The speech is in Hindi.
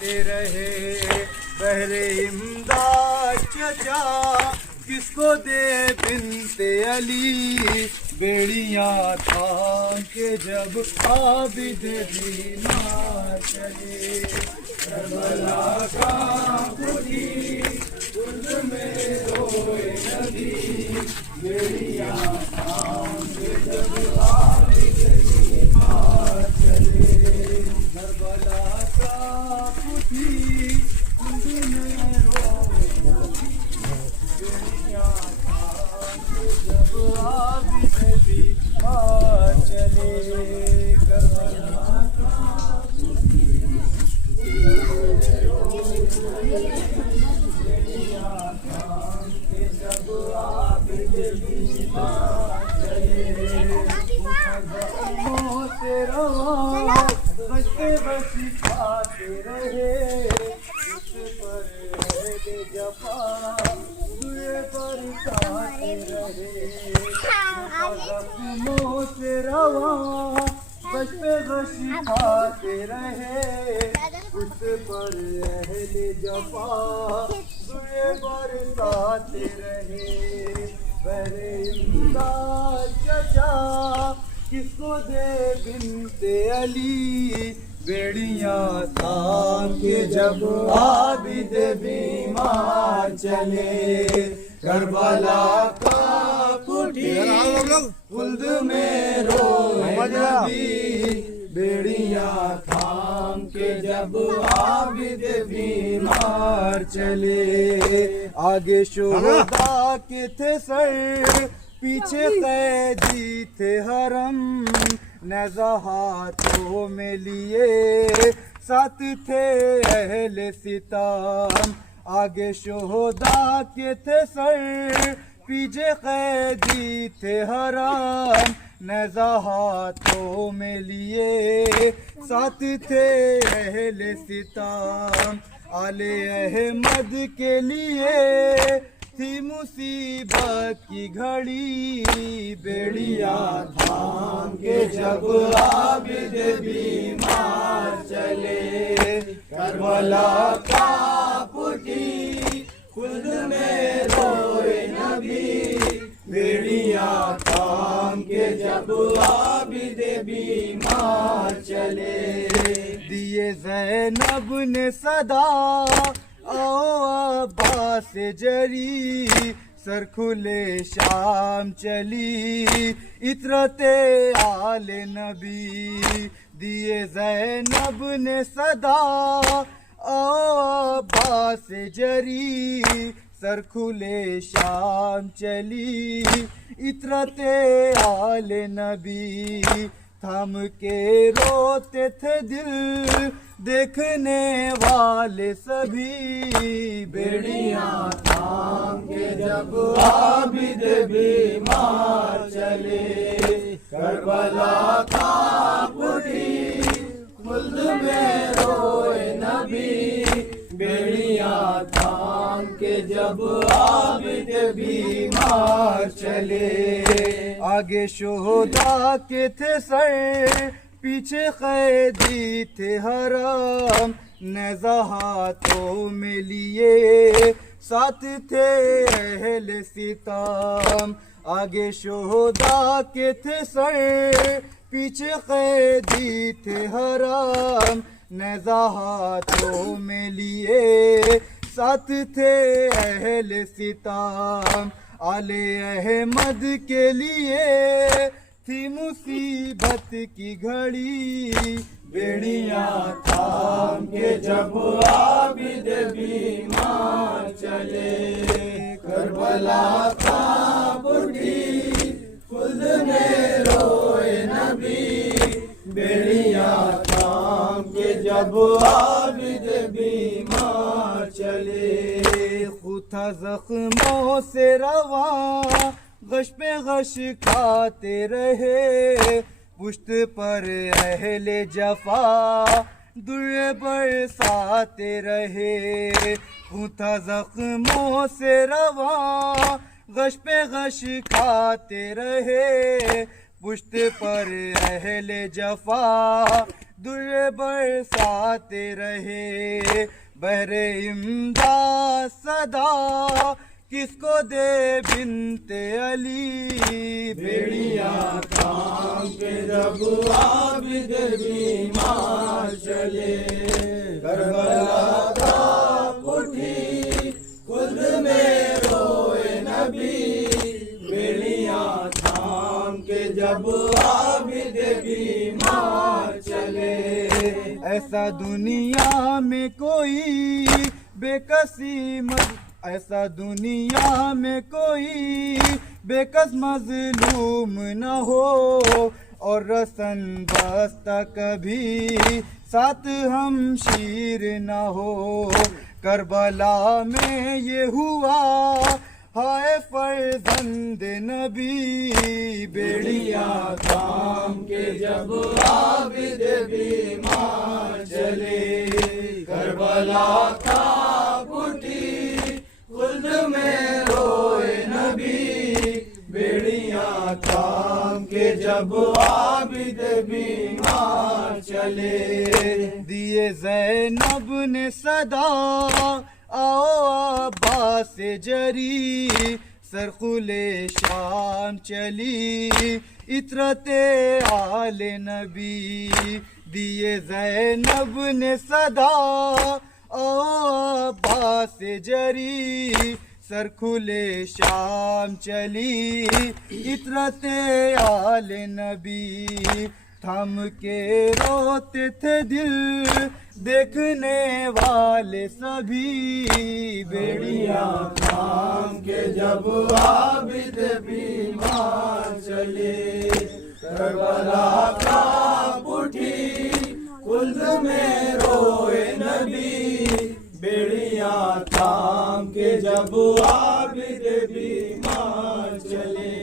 खाते रहे। बहरे इमदाद चचा किसको दे बिनते अली, बेड़ियां थाम के जब आबिद बीमार चले। करबला का खुदी उर्द में रोए नबी, बेड़ियां थाम के जब आबिद बीमार चले। करबला का खुदी उर्द में रोए नबी, बेड़ियां थाम के जब आबिद बीमार चले। करबला का बसी खाते रहे, उस पर जफा दुए पर खाते रहे। जख्मों से रवा बस पे बसी खाते रहे, उस पर अहले जफा दुए पर खाते रहे। बहरे इमदाद चचा किसको दे बिनते अली, बेड़ियां थाम के जब आबिद बीमार चले। करबला का कुटी खुल्द में रोए नबी, बेड़ियां थाम के जब आबिद बीमार चले। आगे शोहदा के थे सर, पीछे कैदी थे हरम, नेज़ा हाथों में लिए साथ थे अहले सितम। आगे शोहदा के थे सर, पीछे कैदी थे हरम, नेज़ा हाथों में लिए साथ थे अहले सितम। आले अहमद के लिए थी मुसीबत की घड़ी, बेड़ियां थाम के जब आबिद बीमार चले। करबला का पुटी खुद में रोए नबी, बेड़ियां थाम के जब आबिद बीमार चले। दिए ज़ैनब ने सदा आओ अब्बास जरी, सर खुले शाम चली इतरते आले नबी। दिए ज़ैनब ने सदा आओ अब्बास जरी, सर खुले शाम चली इतरते आले नबी। थम के रोते थे दिल देखने वाले सभी, बेड़ियां थाम के जब आबिद बीमार चले। करबला का पुटी खुल्द में रोए नबी, बेड़ियां थाम के जब आबिद बीमार चले। आगे शोहदा के थे सर, पीछे कैदी थे हरम, नेज़ा हाथों में लिए साथ थे अहले सितम। आगे शोहदा के थे सर, पीछे कैदी थे हरम, नेज़ा हाथों में लिए साथ थे अहले सितम। आले अहमद के लिए थी मुसीबत की घड़ी, बेड़ियां थाम के जब आबिद बीमार चले। करबला का बुढ़ी खुद में रोए नबी, बेड़ियां थाम के जब आबिद बीमार चले। खुदा जख्मों से रवा गश पे गश खाते रहे, पुश्त पर अहले जफा दुए बरसाते रहे। खुदा जख्मों से रवा गश पे गश खाते रहे, पुश्त पर अहले जफा दुए बरसाते रहे बहरे इमदाद सदा, किसको दे बिनते अली बेड़िया थाम के जब आबिद बीमार चले। करबला का उठी खुद में रोए नबी, बेड़िया थाम के जब आबिद बीमार चले। ऐसा दुनिया में कोई बेकसी ऐसा दुनिया में कोई बेकस मजलूम न हो, और रसन बस्ता कभी साथ हम शीर न हो। करबला में ये हुआ हाय फर्जंद नबी, बेड़िया थाम के जब आबिद बीमार चले। करबला का उठी खुद में रोए नबी, बेड़िया थाम के जब आबिद बीमार चले। दिए ज़ैनब ने सदा आओ अब्बास जरी, सरकुले शाम चली इतरते आले नबी। दिए ज़ैनब ने सदा अब्बास जरी, सरकुले शाम चली इतरते आले नबी। थम के रोते थे दिल देखने वाले सभी, बेड़िया थाम के जब आबिद बीमार चले। करबला का उठी खुद में रोए नबी, बेड़िया थाम के जब आबिद बीमार चले।